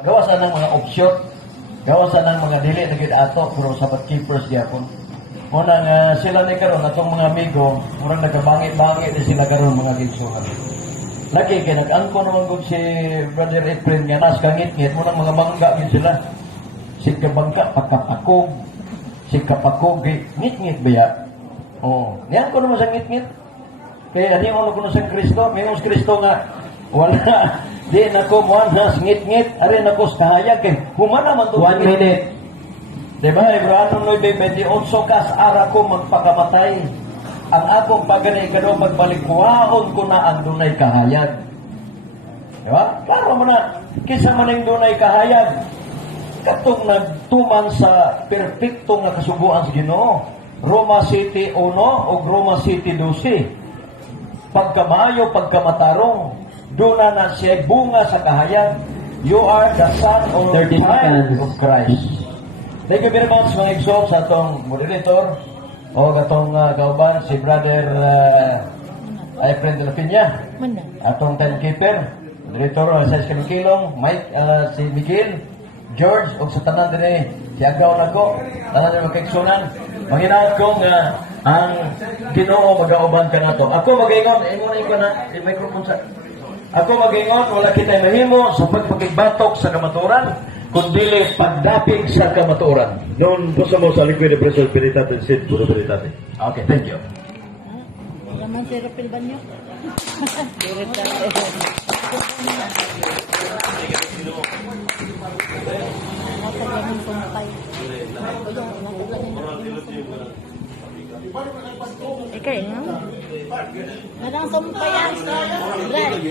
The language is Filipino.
Gawasan ng mga offshot, gawasan ng mga dili na gid ato pero sabat keepers gyapon. Muna nga sila ni karon atong mga amigo, murang nagabangi-bangi din sila karon mga gigsuhan. Lagi kay nag-angko naman gud si Brother Efren nga nas kangit-ngit murang mga mangga gid sila. Si kabangka pakapakog, si kapakog ngit-ngit baya. Oh, niyan ko naman sa ngit-ngit. Kaya ano yung ano sa Kristo? Mayroong Kristo nga wala. Di na ko muanas ngit-ngit. Ari na ko kahayag kay humana man to. 1 minute. Diba? Hebreo 9:28 kas ara ko magpakamatay. Ang akong paganay kano magbalik-kuhaon ko na ang dunay kahayag. Diba? Klaro mo na. Kisa man ang dunay kahayag. Katong nagtuman sa perpekto nga kasubuan sa Ginoo. Roma City 1 o Roma City 12. Pagkamaayo, pagkamatarong, doon na siya bunga sa kahayag. You are the son or 30 seconds. of Christ. Thank you very much mga igsoon sa atong moderator o atong kauban si Brother Efren de la Piña, atong timekeeper, moderator sa Kilong, Mike, si Miguel, George, o sa tanan din si Agaw Nako, tanan din magkaigsunan. Manghinaot kong ang Ginoo mag-auban ka na to. Ako mag-ingon, microphone sa... Ako mag-ingon, wala kita'y mahimo sa pagpagigbatok sa kamaturan, kundili pagdapig sa kamaturan. Noon po sa mo sa liquid pressure peritate sit puro peritate. Okay, thank you. Naman si Rapil Banyo. Ikaw nga. Nadang sumpayan.